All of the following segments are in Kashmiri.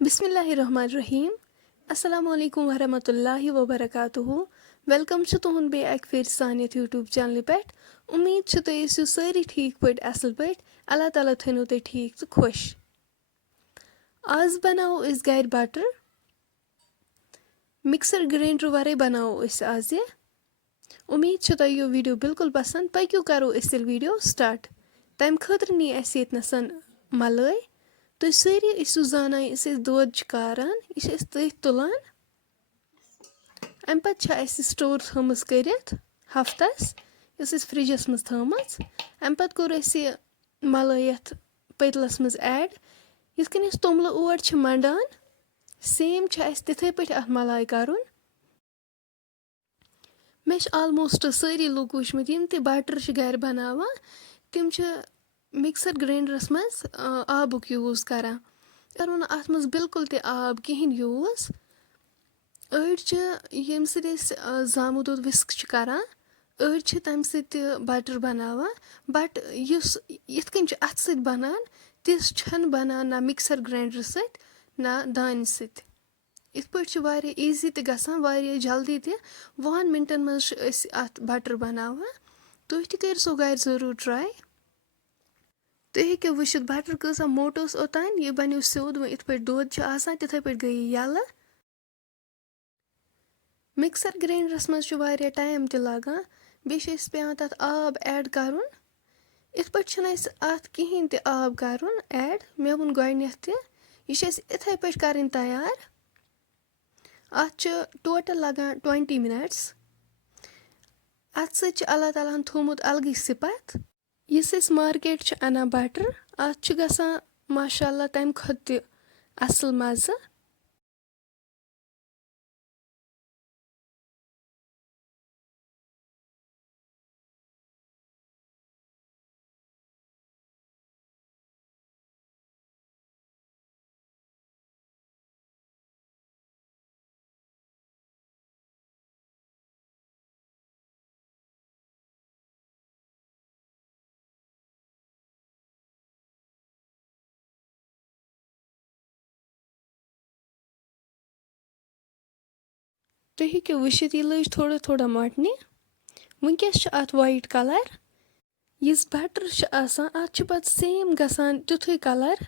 Bismillahirrahmanirrahim. Assalamu alaikum warahmatullahi wabarakatuhu. Welcome to तुहुन बे एक फिर सानियत यूट्यूब चैनल पे उम्मीद छ तुम ٲسِو سٲری ٹھیٖک پٲٹھۍ اصل پٲٹھۍ اللہ تعالیٰ تھٲینو تُہۍ ٹھیٖک تہٕ خۄش آز بناوو أسۍ گرِ بٹر مکسر گراینڈر ورٲے بناوو أسۍ آز یہِ اُمید چھِ تۄہہِ یہِ ویٖڈیو بالکل پسنٛد پٔکِو کرو أسۍ تیٚلہِ ویٖڈیو سٹارٹ تمہِ خٲطرٕ نی اَسہِ ییٚتنَس ملٲے تُہۍ سٲری ٲسِو زانان یُس أسۍ دۄد چھِ کاران یہِ چھِ أسۍ تٔتھۍ تُلان اَمہِ پَتہٕ چھِ اَسہِ سٹور تھٲومٕژ کٔرِتھ ہفتس یۄس أسۍ فرجَس منٛز تھٲومٕژ اَمہِ پَتہٕ کوٚر اَسہِ یہِ ملٲے یَتھ پٔتلَس منٛز ایڈ یِتھ کٔنۍ أسۍ توٚملہٕ اوٹ چھِ منٛڈان سیم چھِ اَسہِ تِتھَے پٲٹھۍ اَتھ ملاے کَرُن مےٚ چھِ آلموسٹ سٲری لُکھ وٕچھمٕتۍ یِم تہِ بٹر چھِ گرِ بناوان تِم چھِ مکسر گراینڈرس منٛز آبُک یوٗز کران کرو نہٕ اَتھ منٛز بالکل تہِ آب کِہیٖنۍ یوٗز أڑۍ چھِ ییٚمہِ سۭتۍ أسۍ زامُت دۄد وِسک چھِ کران أڑۍ چھِ تمہِ سۭتۍ تہِ بٹر بناوان بٹ یُس یِتھ کٔنۍ چھُ اَتھٕ سۭتۍ بنان تِژھ چھنہٕ بنان نہ مکسر گراینڈر سۭتۍ نہ دانہِ سۭتۍ یِتھ پٲٹھۍ چھِ واریاہ ایٖزی تہِ گژھان واریاہ جلدی تہِ 2 مِنٹن منٛز چھِ أسۍ اَتھ بٹر بناوان تُہۍ تہِ کٔرۍزیو گرِ ضروٗر ٹراے تُہۍ ہیٚکِو وٕچھِتھ بٹر کۭژاہ موٚٹ ٲس اوٚتانۍ یہِ بنیو سیوٚد وۄنۍ یِتھ پٲٹھۍ دۄد چھُ آسان تِتھَے پٲٹھۍ گٔے یہِ یَلہٕ مکسر گراینڈرس منٛز چھُ واریاہ ٹایم تہِ لگان بیٚیہِ چھِ اَسہِ پیٚوان تَتھ آب ایڈ کَرُن یِتھ پٲٹھۍ چھُنہٕ اَسہِ اَتھ کِہیٖنۍ تہِ آب کَرُن ایڈ مےٚ ووٚن گۄڈٕنٮ۪تھ تہِ یہِ چھِ اَسہِ یِتھَے پٲٹھۍ کَرٕنۍ تیار اَتھ چھُ ٹوٹل لگان 20 مِنٹس اَتھ سۭتۍ چھُ اللہ تعالیٰ ہن تھوٚومُت الگٕے صِفت یُس أسۍ مارکیٹ چھِ اَنان بٹر اَتھ چھُ گژھان ماشاء اللہ تَمہِ کھۄتہٕ تہِ اَصٕل مَزٕ تُہۍ ہیٚکِو وٕچھِتھ یہِ لٔج تھوڑا تھوڑا مۄٹنہِ وٕنکٮ۪س چھُ اَتھ وایِٹ کَلر یُس بٹر چھُ آسان اَتھ چھُ پَتہٕ سیم گژھان تیُتھُے کَلر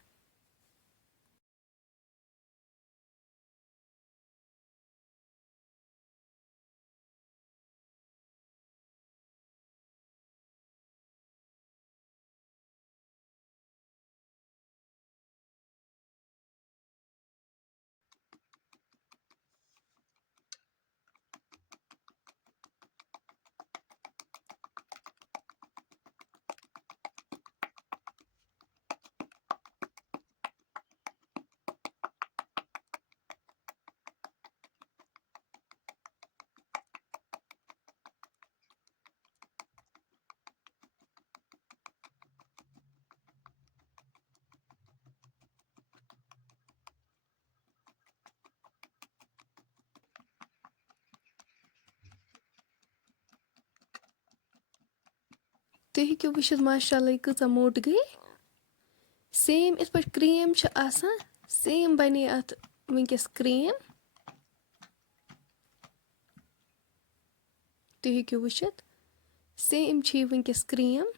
تُہۍ ہیٚکِو وٕچھِتھ ماشاء اللہ یہِ کۭژاہ موٚٹ گٔے سیم یِتھ پٲٹھۍ کرٛیٖم چھِ آسان سیم بنے اَتھ وٕنکٮ۪س کرٛیٖم تُہۍ ہیٚکِو وٕچھِتھ سیم چھِ یہِ وٕنکٮ۪س کرٛیٖم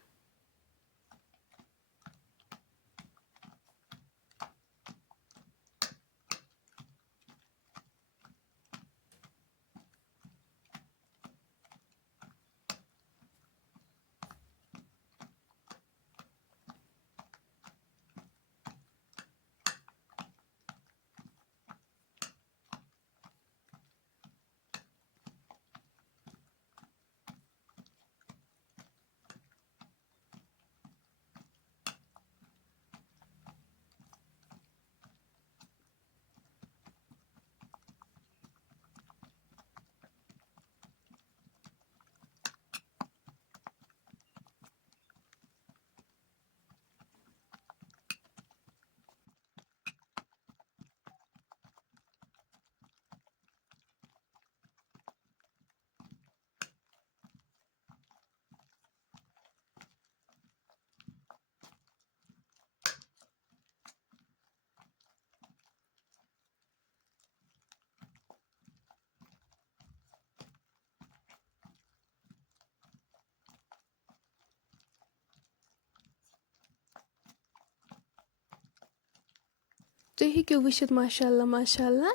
تُہۍ ہیٚکِو وٕچھِتھ ماشاءاللہ ماشاءاللہ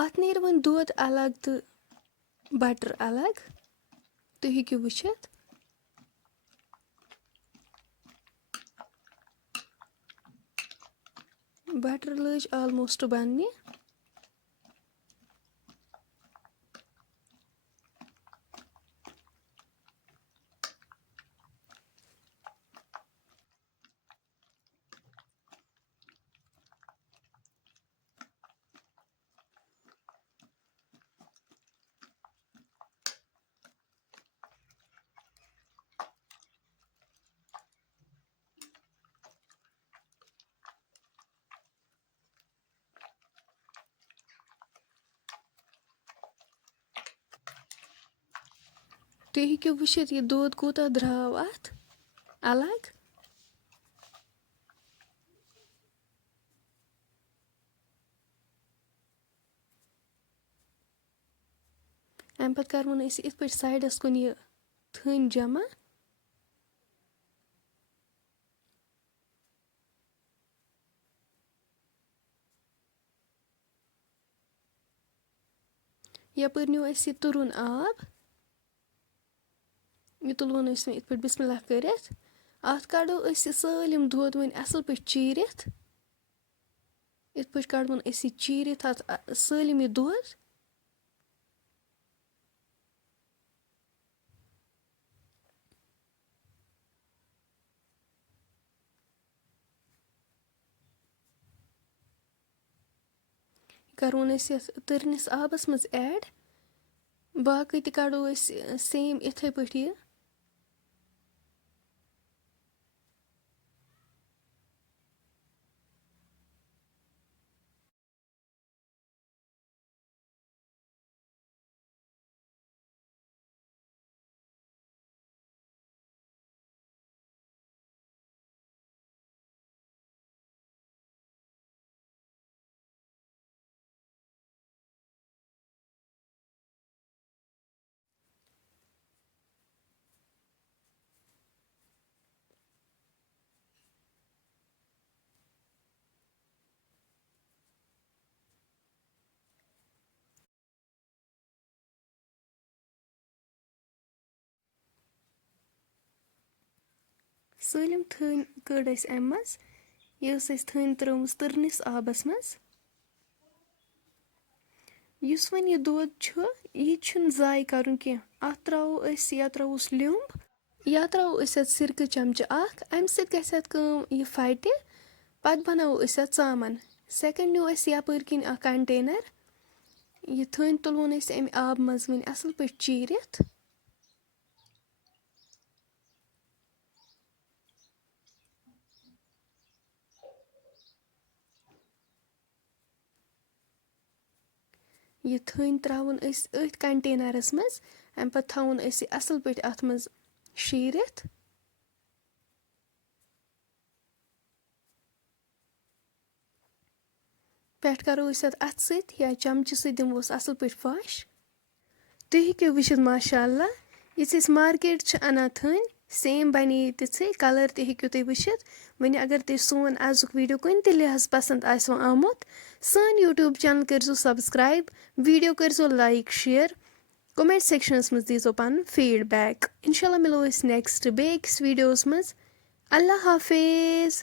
اَتھ نیرِ وۄنۍ دۄد الگ تہٕ بَٹر الگ تُہۍ ہیٚکِو وٕچھِتھ بَٹر لٔج آلموسٹ بَننہِ تُہۍ ہیٚکِو وٕچھِتھ یہِ دۄد کوٗتاہ درٛاو اَتھ الگ اَمہِ پَتہٕ کَرہون أسۍ یِتھ پٲٹھۍ سایڈَس کُن یہِ تھٔنۍ جمع یَپٲرۍ نیوٗ اَسہِ یہِ تُرُن آب یہِ تُلہون أسۍ وۄنۍ یِتھ پٲٹھۍ بِسمہِ اللہ کٔرِتھ اَتھ کَڑو أسۍ یہِ سٲلِم دۄد وۄنۍ اَصٕل پٲٹھۍ چیٖرِتھ یِتھ پٲٹھۍ کَڑہون أسۍ یہِ چیٖرِتھ اَتھ سٲلِم یہِ دۄد کَرہون أسۍ یَتھ تٔرنِس آبَس منٛز ایڈ باقٕے تہِ کَڑو أسۍ سیم یِتھَے پٲٹھۍ یہِ سٲلِم تھٔنۍ کٔڑ اَسہِ اَمہِ منٛز یہِ ٲس اَسہِ تھٔنۍ ترٛٲومٕژ تٔرنِس آبَس منٛز یُس وۄنۍ یہِ دۄد چھُ یہِ تہِ چھُنہٕ ضایع کَرُن کینٛہہ اَتھ ترٛاوو أسۍ یا ترٛاوہوس لیوٚمب یا ترٛاوو أسۍ اَتھ سِرکہٕ چَمچہٕ اَکھ اَمہِ سۭتۍ گژھِ اَتھ کٲم یہِ پھَٹہِ پَتہٕ بَناوو أسۍ اَتھ ژامَن سٮ۪کَنٛڈ نیوٗ اَسہِ یَپٲرۍ کِنۍ اَکھ کَنٹینَر یہِ تھٔنۍ تُلہون أسۍ اَمہِ آبہٕ منٛز وۄنۍ اَصٕل پٲٹھۍ چیٖرِتھ یہِ تھٔنۍ ترٛاوُن أسۍ أتھۍ کَنٹینَرَس منٛز اَمہِ پَتہٕ تھاوُن أسۍ یہِ اَصٕل پٲٹھۍ اَتھ منٛز شیٖرِتھ پٮ۪ٹھ کَرو أسۍ اَتھ اَتھٕ سۭتۍ یا چَمچہٕ سۭتۍ دِمہوس اَصٕل پٲٹھۍ پھَش تُہۍ ہیٚکِو وٕچھِتھ ماشاءاللہ یِژھ أسۍ مارکیٹ چھِ اَنان تھٔنۍ سیم بَنے یہِ تِژھٕے کَلَر تہِ ہیٚکِو تُہۍ وٕچھِتھ وۄنۍ اگر تُہۍ سون آزُک ویٖڈیو کُنہِ تہِ لحاظ پَسنٛد آسِوٕ آمُت سٲنۍ یوٗٹیوٗب چَنَل کٔرۍزیو سَبسکرایب ویٖڈیو کٔرۍزیو لایک شِیَر کوٚمٮ۪نٛٹ سٮ۪کشَنَس منٛز دیٖزیو پَنُن فیٖڈبیک اِنشاء اللہ مِلو أسۍ نٮ۪کسٹ بیٚیہِ أکِس ویٖڈیوَس منٛز اللہ حافِظ